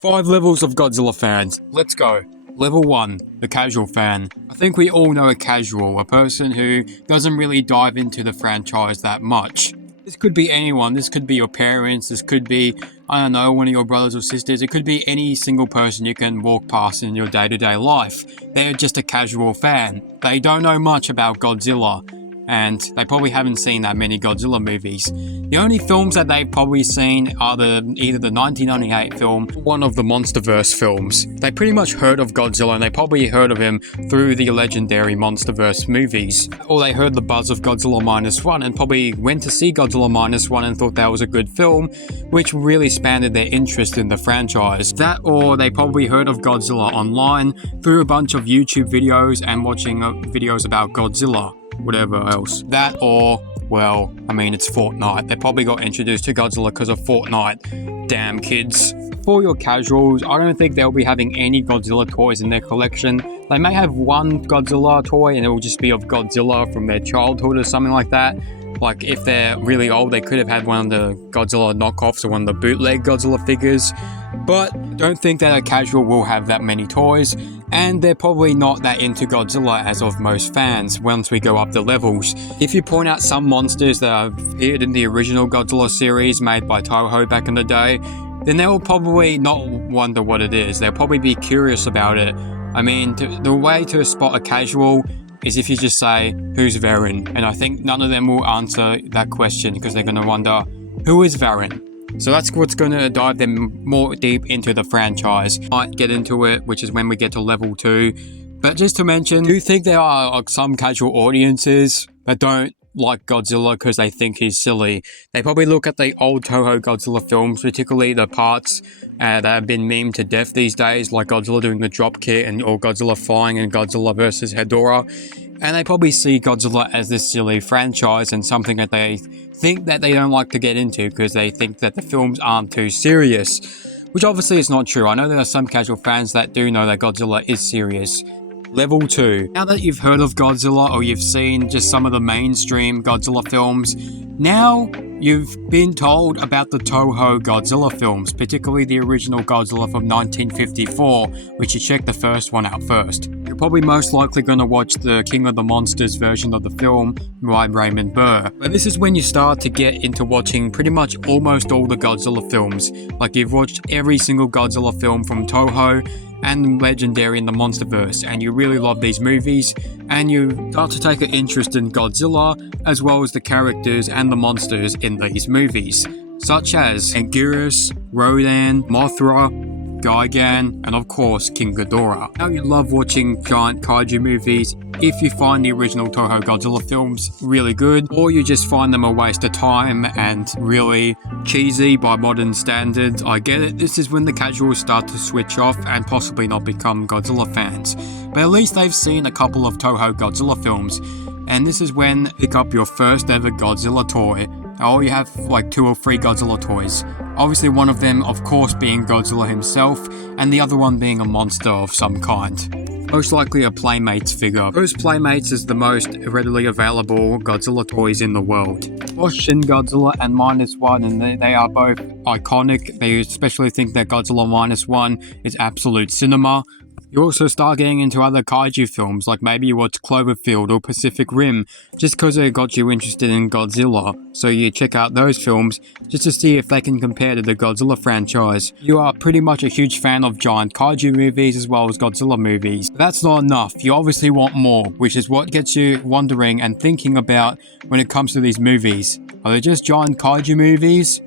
5 levels of Godzilla fans. Let's go. Level 1, the casual fan. I think we all know a casual, a person who doesn't really dive into the franchise that much. This could be anyone, this could be your parents, this could be, I don't know, one of your brothers or sisters, it could be any single person you can walk past in your day-to-day life. They're just a casual fan. They don't know much about Godzilla, and they probably haven't seen that many Godzilla movies. The only films that they've probably seen are either the 1998 film or one of the MonsterVerse films. They pretty much heard of Godzilla and they probably heard of him through the legendary MonsterVerse movies. Or they heard the buzz of Godzilla Minus One and probably went to see Godzilla Minus One and thought that was a good film, which really expanded their interest in the franchise. That, or they probably heard of Godzilla online through a bunch of YouTube videos and watching videos about Godzilla. Whatever else. That or, well, I mean, it's Fortnite. They probably got introduced to Godzilla because of Fortnite. Damn kids. For your casuals, I don't think they'll be having any Godzilla toys in their collection. They may have one Godzilla toy and it will just be of Godzilla from their childhood or something like that. Like, if they're really old, they could have had one of the Godzilla knockoffs or one of the bootleg Godzilla figures. But I don't think that a casual will have that many toys, and they're probably not that into Godzilla as of most fans once we go up the levels. If you point out some monsters that appeared in the original Godzilla series made by Toho back in the day, then they will probably not wonder what it is. They'll probably be curious about it. I mean, the way to spot a casual is if you just say, who's Varen? And I think none of them will answer that question because they're going to wonder, who is Varen? So that's what's going to dive them more deep into the franchise. Might get into it, which is when we get to level 2. But just to mention, do you think there are some casual audiences that don't like Godzilla because they think he's silly? They probably look at the old Toho Godzilla films, particularly the parts that have been memed to death these days, like Godzilla doing the drop kick or Godzilla flying and Godzilla vs. Hedorah. And they probably see Godzilla as this silly franchise and something that they think that they don't like to get into because they think that the films aren't too serious. Which obviously is not true. I know there are some casual fans that do know that Godzilla is serious. Level 2. Now that you've heard of Godzilla or you've seen just some of the mainstream Godzilla films, now you've been told about the Toho Godzilla films, particularly the original Godzilla from 1954, which you check the first one out first. You're probably most likely going to watch the King of the Monsters version of the film by Raymond Burr. But this is when you start to get into watching pretty much almost all the Godzilla films. Like, you've watched every single Godzilla film from Toho and legendary in the MonsterVerse, and you really love these movies, and you start to take an interest in Godzilla as well as the characters and the monsters in these movies, such as Anguirus, Rodan, Mothra, Gigan, and of course King Ghidorah. Now you love watching giant kaiju movies if you find the original Toho Godzilla films really good, or you just find them a waste of time and really cheesy by modern standards. I get it, this is when the casuals start to switch off and possibly not become Godzilla fans. But at least they've seen a couple of Toho Godzilla films, and this is when you pick up your first ever Godzilla toy. Or you have like 2 or 3 Godzilla toys. Obviously one of them of course being Godzilla himself, and the other one being a monster of some kind. Most likely a Playmates figure. Those Playmates is the most readily available Godzilla toys in the world. Watch Shin Godzilla and Minus One, and they are both iconic. They especially think that Godzilla Minus One is absolute cinema. You also start getting into other kaiju films, like maybe you watch Cloverfield or Pacific Rim, just because they got you interested in Godzilla. So you check out those films just to see if they can compare to the Godzilla franchise. You are pretty much a huge fan of giant kaiju movies as well as Godzilla movies. But that's not enough, you obviously want more, which is what gets you wondering and thinking about when it comes to these movies. Are they just giant kaiju movies?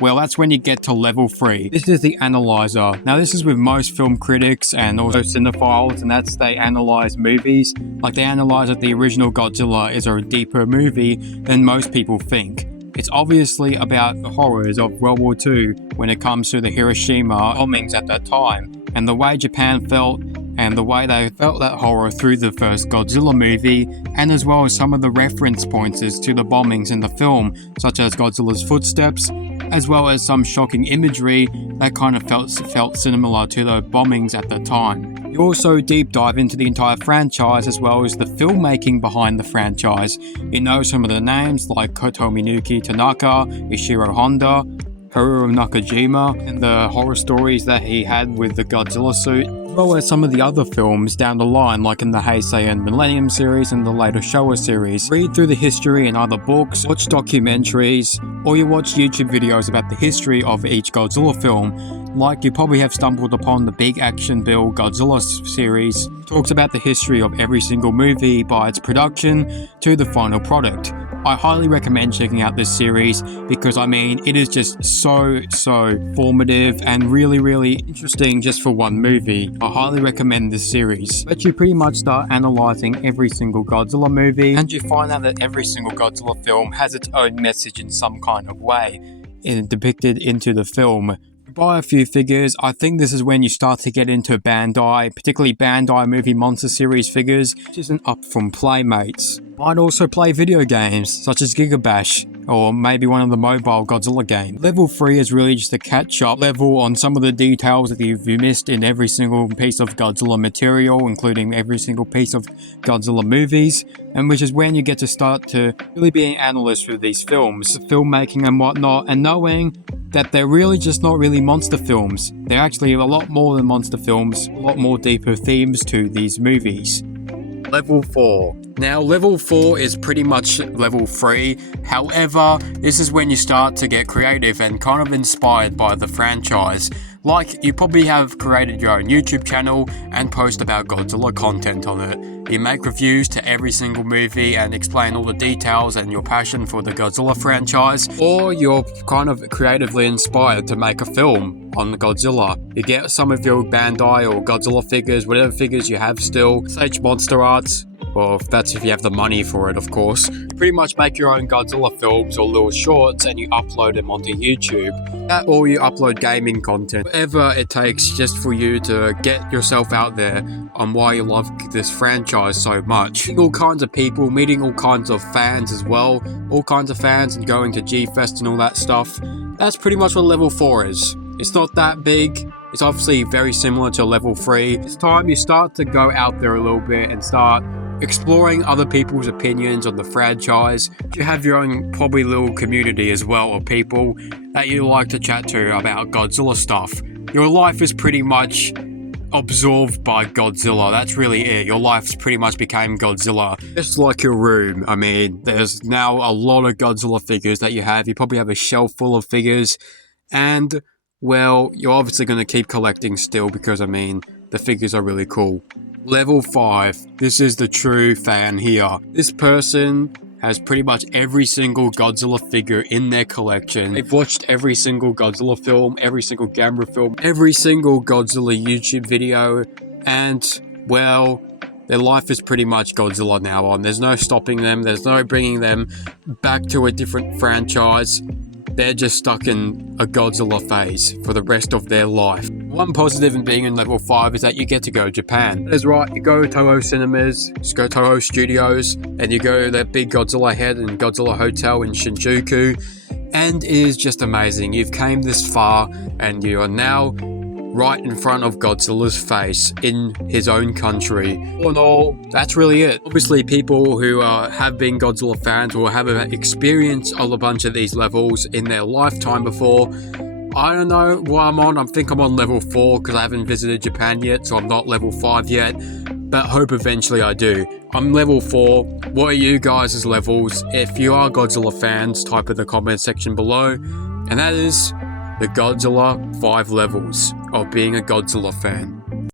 Well, that's when you get to level 3. This is the analyzer. Now this is with most film critics and also cinephiles, and that's they analyze movies. Like, they analyze that the original Godzilla is a deeper movie than most people think. It's obviously about the horrors of World War II when it comes to the Hiroshima bombings at that time, and the way Japan felt and the way they felt that horror through the first Godzilla movie, and as well as some of the reference points to the bombings in the film, such as Godzilla's footsteps, as well as some shocking imagery that kind of felt similar to the bombings at the time. You also deep dive into the entire franchise as well as the filmmaking behind the franchise. You know some of the names like Tominouki Tanaka, Ishiro Honda, Haruo Nakajima and the horror stories that he had with the Godzilla suit, as well as some of the other films down the line, like in the Heisei and Millennium series and the later Showa series. Read through the history in other books, watch documentaries, or you watch YouTube videos about the history of each Godzilla film. Like you probably have stumbled upon the Big Action Bill Godzilla series. It talks about the history of every single movie by its production to the final product. I highly recommend checking out this series because I mean it is just so formative and really interesting just for one movie. I highly recommend this series. But you pretty much start analysing every single Godzilla movie and you find out that every single Godzilla film has its own message in some kind of way depicted into the film. Buy a few figures. I think this is when you start to get into Bandai, particularly Bandai Movie Monster Series figures, which isn't up from Playmates. Might also play video games, such as Gigabash, or maybe one of the mobile Godzilla games. Level 3 is really just a catch-up level on some of the details that you've missed in every single piece of Godzilla material, including every single piece of Godzilla movies, and which is when you get to start to really be an analyst for these films, filmmaking and whatnot, and knowing that they're really just not really monster films. They're actually a lot more than monster films, a lot more deeper themes to these movies. Level 4. Now, level 4 is pretty much level 3. However, this is when you start to get creative and kind of inspired by the franchise. Like, you probably have created your own YouTube channel and post about Godzilla content on it. You make reviews to every single movie and explain all the details and your passion for the Godzilla franchise. Or you're kind of creatively inspired to make a film on Godzilla. You get some of your Bandai or Godzilla figures, whatever figures you have still, Sage Monster Arts, or that's if you have the money for it, of course. You pretty much make your own Godzilla films or little shorts and you upload them onto YouTube. Or you upload gaming content. Whatever it takes just for you to get yourself out there on why you love this franchise so much. Meeting all kinds of people, meeting all kinds of fans as well. All kinds of fans and going to G-Fest and all that stuff. That's pretty much what level 4 is. It's not that big. It's obviously very similar to level 3. This time you start to go out there a little bit and start exploring other people's opinions on the franchise. You have your own probably little community as well of people that you like to chat to about Godzilla stuff. Your life is pretty much absorbed by Godzilla. That's really it. Your life's pretty much became Godzilla. Just like your room. I mean, there's now a lot of Godzilla figures that you have. You probably have a shelf full of figures. And, well, you're obviously going to keep collecting still because, I mean, the figures are really cool. Level 5. This is the true fan here. This person has pretty much every single Godzilla figure in their collection. They've watched every single Godzilla film, every single Gamera film, every single Godzilla YouTube video, and, well, their life is pretty much Godzilla now on. There's no stopping them. There's no bringing them back to a different franchise. They're just stuck in a Godzilla phase for the rest of their life. One positive in being in level 5 is that you get to go to Japan. That is right, you go to Toho Cinemas, just go to Toho Studios, and you go to that big Godzilla head and Godzilla Hotel in Shinjuku, and it is just amazing. You've came this far, and you are now right in front of Godzilla's face in his own country. All in all, that's really it. Obviously, people who have been Godzilla fans or have experienced a bunch of these levels in their lifetime before. I don't know what I'm on. I think I'm on level 4 because I haven't visited Japan yet, so I'm not level 5 yet. But hope eventually I do. I'm level 4. What are you guys' levels? If you are Godzilla fans, type in the comment section below. And that is the Godzilla 5 levels of being a Godzilla fan.